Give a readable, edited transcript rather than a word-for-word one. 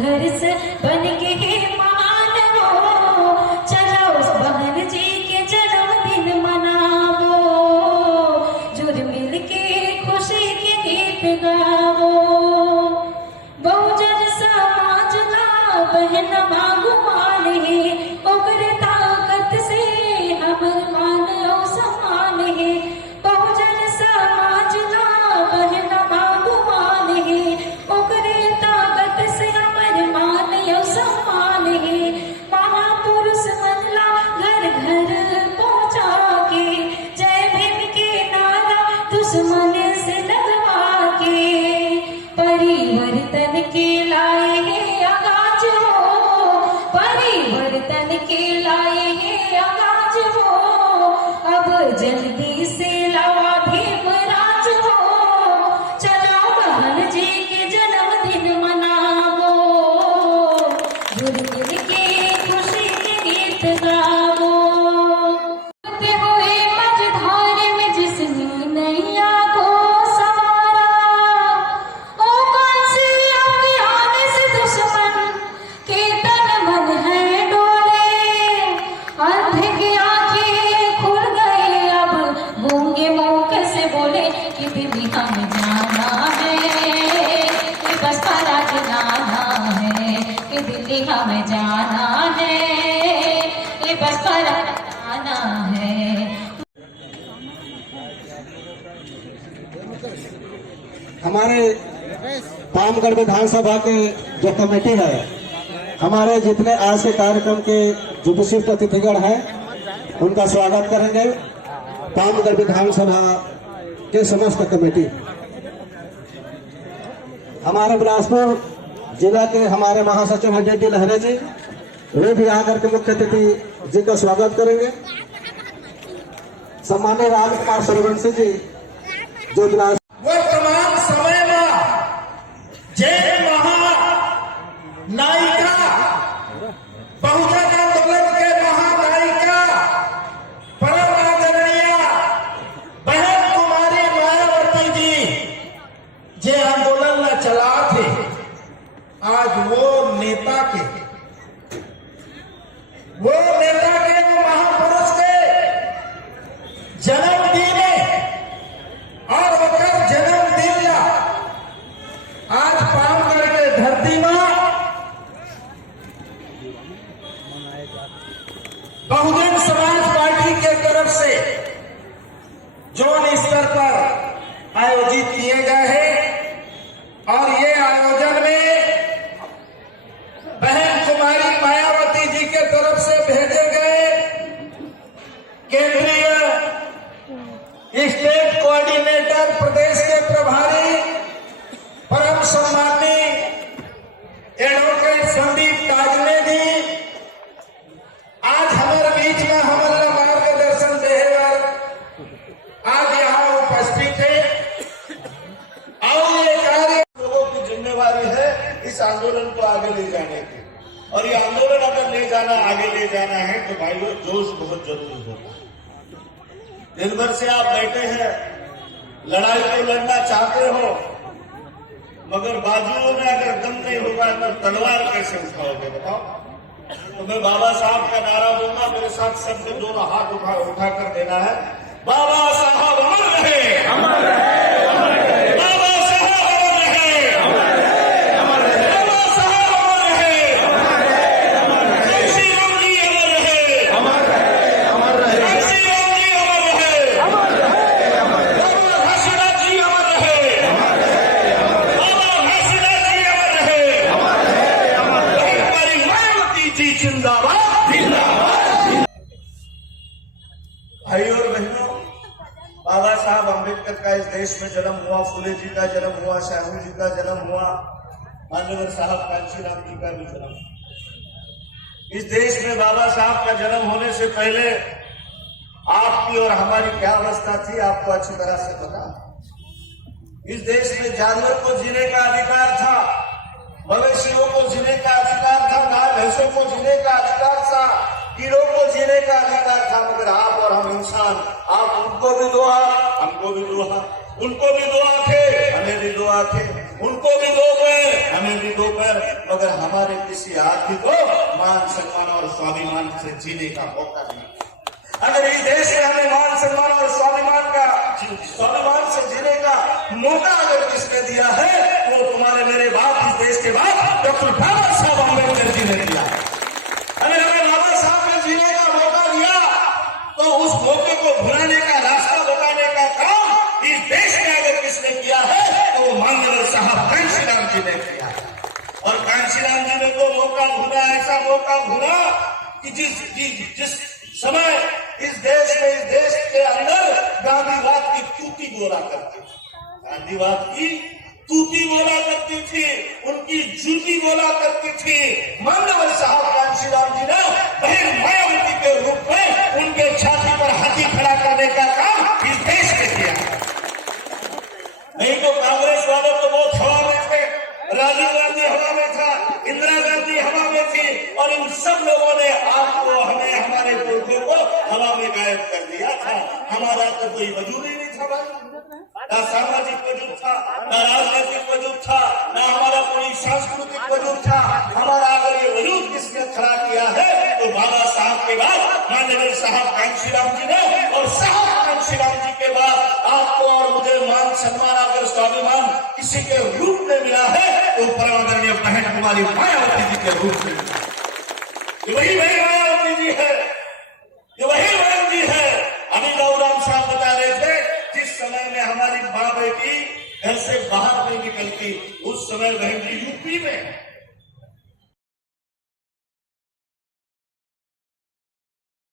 घर से बन के मान हो, चलो उस बहन जी के जन्मदिन मनावो, जुड़ मिल के खुशी के गीत गावो। बहुजन समाज ला बहन मांगू मान है, ओकरे ताकत से हमर मान और समान है। बहुजन समाज ला बहन मांगू मान है, ओकरे ताकत से हमर मान और समान है। महापुरुष मनला घर घर पहुंचा के, जय भीम के नारा दुश्मन से लगवा के, परिवर्तन के लाए हैं आगाज हो, परिवर्तन के लाए हैं आगाज हो। अब जल्दी से लावा भीम राज हो, चलो बहन जी के जन्मदिन मनावो, जुड़ मिल के खुशी के गीत गावो। उड़ते हुए मझधार में जिसने नैया को सवारा, ओ कौन सी अज्ञान से दुश्मन के तन मन है डोले, अंधे की आंखें खुल गए अब गूंगे मुंह कैसे बोले कि दिल्ली हमें जाना है, कि बसपा राज जाना है, कि दिल्ली हमें जाना है, कि बसपा राज जाना है। हमारे पामगढ़ विधानसभा के जो कमेटी है, हमारे जितने आज के कार्यक्रम के जो विशिष्ट अतिथिगण हैं उनका स्वागत करेंगे। पामगढ़ विधानसभा के समस्त कमेटी, हमारे बिलासपुर जिला के हमारे महासचिव अजय डी लहरे जी, वे भी आकर के मुख्य अतिथि जी का स्वागत करेंगे। सम्मान्य रामकुमार सूर्यवंशी जी जो बिलासपुर वर्तमान समय में जैन महानायिका, बहुजन आंदोलन के महानायिका, परम आदरणीय बहन कुमारी मायावती जी जे आंदोलन में चला थे, आज वो नेता के महापुरुष के जन्मदिन और वकर जन्मदिन ला आज पामगढ़ के धरती में बहुजन समाज पार्टी के तरफ से जोन स्तर पर आयोजित किए गए हैं। और ये आयोजन में बहन कुमारी मायावती जी के तरफ से भेजे गए केंद्रीय स्टेट कोऑर्डिनेटर, प्रदेश के प्रभारी, परम सम्माननीय एडवोकेट संदीप काजने जी आज हमारे बीच में हमारा मार्गदर्शन देकर आज यहाँ उपस्थित है। और ये कार्य लोगों की जिम्मेवारी है इस आंदोलन को आगे ले जाने की, और ये आंदोलन अगर ले जाना आगे ले जाना है तो भाइयों जोश बहुत जरूरी होगा। दिन भर से आप बैठे हैं, लड़ाई को लड़ना चाहते हो, मगर बाजुओं में अगर दम नहीं होगा तो तलवार कैसे उठाओगे बताओ। तो मैं बाबा साहब का नारा दूंगा, मेरे साथ सबसे दोनों हाथ उठा कर देना है। बाबा साहब अमर रहे, अमर रहे, अमर रहे। बाबा साहब अमर रहे, अमर रहे, अमर रहे। बाबा साहब अमर रहे, अमर रहे, अमर रहे। श्री राम जी अमर रहे, अमर रहे, अमर रहे। श्री राम जी अमर रहे, अमर रहे, अमर रहे। बाबा घासीदास जी अमर रहे, अमर रहे, अमर रहे। बाबा घासीदास जी अमर रहे, अमर रहे, अमर रहे। हमारी मायावती जी जिंदाबाद, जिंदाबाद। भाइयों और बहनों, बाबा साहब अम्बेडकर का इस देश में जन्म हुआ, फुले जी का जन्म हुआ, श्यामू जी का जन्म हुआ, मान्यवर साहब कांशीराम जी का भी जन्म। इस देश में बाबा साहब का जन्म होने से पहले आपकी और हमारी क्या अवस्था थी आपको अच्छी तरह से पता। इस देश में जानवर को जीने का अधिकार था, मवेशियों को जीने का अधिकार था, गाय भैंसों को जीने का अधिकार था, कीड़ों को जीने का अधिकार था। मगर आप और हम इंसान, आप उनको भी दो हाथ, हमको भी दो हाथ, उनको भी दो आंखें, हमें भी दो आंखें, उनको भी दो पैर, हमें भी दो पैर, मगर हमारे किसी आदमी को मान सम्मान और स्वाभिमान से जीने का मौका नहीं। अगर इस देश में हमें मान सम्मान और स्वाभिमान से जीने का मौका अगर किसने दिया है, वो तुम्हारे मेरे बाप, इस देश के बाप डॉक्टर बाबा साहब अम्बेडकर जी ने दिया। अगर हमें बाबा साहब ने जीने का मौका दिया तो उस मौके को भुलाने का रास्ता बताने का काम इस देश में अगर किसने किया है तो वो माननीय साहब कांशीराम जी ने किया है। और कांशीराम जी ने तो मौका भूला, ऐसा मौका भूला कि जिस समय इस देश के अंदर गांधीवाद की तूती बोला करती थी, गांधीवाद की तूती बोला करती थी, उनकी जूती बोला करती थी, माननीय साहब कांशीराम जी ने बहन मायावती के रूप में उनके छाती पर हाथी खड़ा करने का काम इस देश में किया। नहीं तो कांग्रेस वालों तो बहुत हवा में थे, राजीव गांधी हवा में था, इंदिरा गांधी हवा में थी, और इन सब लोगों ने आपको, हमें, हमारे पुरखों को हवा में गायब कर दिया था। हमारा तो कोई वजूद ही नहीं था भाई, ना सामाजिक वजूद था, ना राजनीतिक वजूद था, ना हमारा कोई सांस्कृतिक वजूद था। हमारा अगर ये वजूद किसने खड़ा किया है तो बाबा साहब के बाद माननीय साहब कांशीराम जी ने, और साहब कांशीराम जी के बाद आपको और मुझे मान सम्मान अगर स्वाभिमान किसी के रूप में मिला है तो परमादरणीय बहन कुमारी मायावती जी के रूप में। ये वही बहन मायावती जी है, ये वही बहन जी है। अभी गौराम साहब बता रहे थे, जिस समय में हमारी माँ बेटी घर से बाहर नहीं निकलती, उस समय बहन जी यूपी में